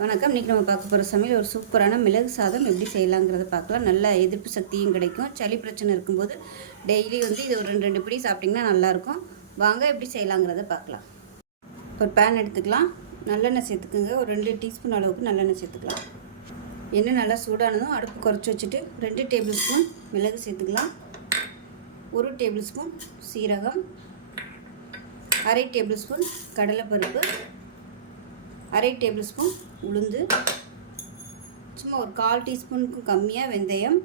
வணக்கம். இன்றைக்கி நம்ம பார்க்க போகிற சமையல் ஒரு சூப்பரான மிளகு சாதம் எப்படி செய்யலாங்கிறத பார்க்கலாம். நல்ல எதிர்ப்பு சக்தியும் கிடைக்கும். சளி பிரச்சனை இருக்கும்போது டெய்லி இது ஒரு 2 பிடி சாப்பிட்டிங்கன்னா நல்லாயிருக்கும். வாங்க எப்படி செய்யலாங்கிறத பார்க்கலாம். ஒரு பேன் எடுத்துக்கலாம். நல்லெண்ணெய் சேர்த்துக்குங்க. ஒரு 2 டீஸ்பூன் அளவுக்கு நல்லெண்ணெய் சேர்த்துக்கலாம். எண்ணெய் நல்லா சூடானதும் அடுப்பு குறைச்சி வச்சுட்டு 2 டேபிள் ஸ்பூன் மிளகு சேர்த்துக்கலாம். 1 டேபிள் ஸ்பூன் சீரகம், 1/2 டேபிள் ஸ்பூன் கடலைப்பருப்பு, 1/2 டேபிள் ஸ்பூன் உளுந்து, சும்மா ஒரு 1/4 டீஸ்பூனுக்கும் கம்மியாக வெந்தயம்,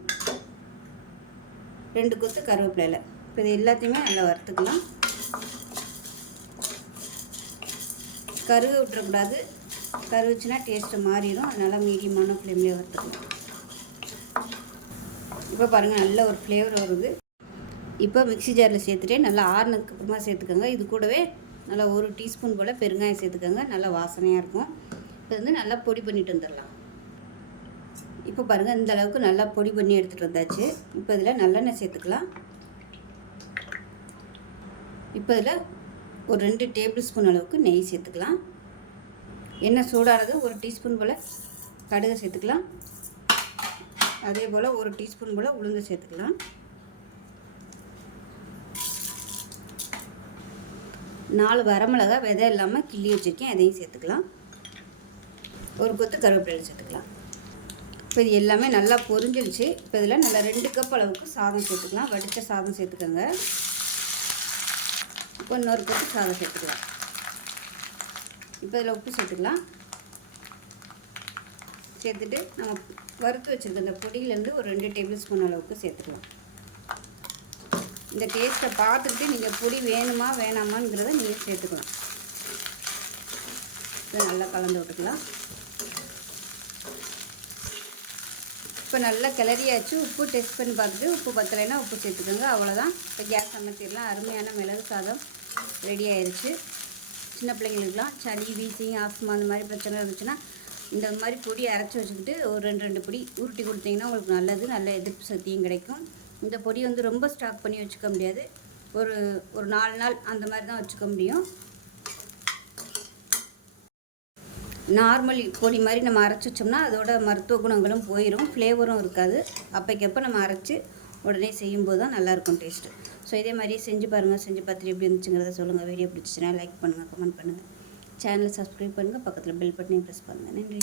2 கொத்து கருவேப்பிலை. இப்போ இது எல்லாத்தையுமே நல்லா வறுத்துக்கலாம். கருக விட்டுறக்கூடாது. கருவிச்சுன்னா டேஸ்ட்டு மாறிடும். அதனால் மீடியமான ஃப்ளேம்லேயே வறுத்துக்கலாம். இப்போ பாருங்கள், நல்ல ஒரு ஃப்ளேவர் வருது. இப்போ மிக்ஸி ஜாரில் சேர்த்துட்டே நல்லா ஆறுனதுக்கு அப்புறமா சேர்த்துக்கோங்க. இது கூடவே நல்லா 1 டீஸ்பூன் போல் பெருங்காயம் சேர்த்துக்கோங்க. நல்லா வாசனையாக இருக்கும். இப்போ நல்லா பொடி பண்ணிட்டு வந்துடலாம். இப்போ பாருங்கள், இந்த அளவுக்கு நல்லா பொடி பண்ணி எடுத்துகிட்டு வந்தாச்சு. இப்போ இதில் நல்லெண்ணெய் சேர்த்துக்கலாம். இப்போ இதில் ஒரு 2 டேபிள் ஸ்பூன் அளவுக்கு நெய் சேர்த்துக்கலாம். எண்ணெய் சூடானது 1 டீஸ்பூன் போல் கடுகு சேர்த்துக்கலாம். அதே போல் 1 டீஸ்பூன் போல் உளுந்து சேர்த்துக்கலாம். 4 வரமிளகா விதை இல்லாமல் கிள்ளி வச்சுருக்கேன், அதையும் சேர்த்துக்கலாம். 1 கொத்து கருவேப்பிலை சேர்த்துக்கலாம். இப்போ இது எல்லாமே நல்லா பொரிஞ்சிருச்சு. இப்போ இதில் நல்லா 2 கப் அளவுக்கு சாதம் சேர்த்துக்கலாம். வடித்த சாதம் சேர்த்துக்கோங்க. இப்போ இன்னொரு கப்பு சாதம் சேர்த்துக்கலாம். இப்போ இதில் உப்பு சேர்த்துக்கலாம். சேர்த்துட்டு நம்ம வறுத்து வச்சுருக்க இந்த பொடியிலேருந்து ஒரு 2 டேபிள் ஸ்பூன் அளவுக்கு சேர்த்துக்கலாம். இந்த டேஸ்ட்டை பார்த்துக்கிட்டு நீங்கள் பொடி வேணுமா வேணாமாங்கிறத நீங்கள் சேர்த்துக்கலாம். இதை நல்லா கலந்து விட்டுக்கலாம். இப்போ நல்லா கிளறியாச்சு. உப்பு டெஸ்ட் பண்ணி பார்த்துட்டு உப்பு பத்தலைன்னா உப்பு சேர்த்துக்கோங்க. அவ்வளோதான். இப்போ கேஸ் அமர்த்திடலாம். அருமையான மிளகு சாதம் ரெடி ஆயிடுச்சு. சின்ன பிள்ளைங்களுக்குலாம் சளி, வீசிங், ஆஸ்மா அந்த மாதிரி பிரச்சனை இருந்துச்சுன்னா இந்த மாதிரி பொடி அரைச்சி வச்சுக்கிட்டு ஒரு 2 பொடி உருட்டி கொடுத்தீங்கன்னா உங்களுக்கு நல்லது. நல்ல எதிர்ப்பு சக்தியும் கிடைக்கும். இந்த பொடி ரொம்ப ஸ்டாக் பண்ணி வச்சுக்க முடியாது. ஒரு 4 நாள் அந்த மாதிரி தான் வச்சுக்க முடியும். நார்மல் பொடி மாதிரி நம்ம அரைச்சி வச்சோம்னா அதோட மருத்துவ குணங்களும் போயிடும், ஃப்ளேவரும் இருக்காது. அப்போக்கப்போ நம்ம அரைச்சி உடனே செய்யும்போது தான் நல்லாயிருக்கும் டேஸ்ட்டு. ஸோ இதே மாதிரியே செஞ்சு பாருங்கள். செஞ்சு பார்த்துட்டு எப்படி இருந்துச்சுங்கிறத சொல்லுங்கள். வீடியோ பிடிச்சிச்சுன்னா லைக் பண்ணுங்கள், கமெண்ட் பண்ணுங்கள், சேனலை சப்ஸ்கிரைப் பண்ணுங்கள், பக்கத்தில் பெல் பட்டனையும் ப்ரெஸ் பண்ணுங்கள். நன்றி.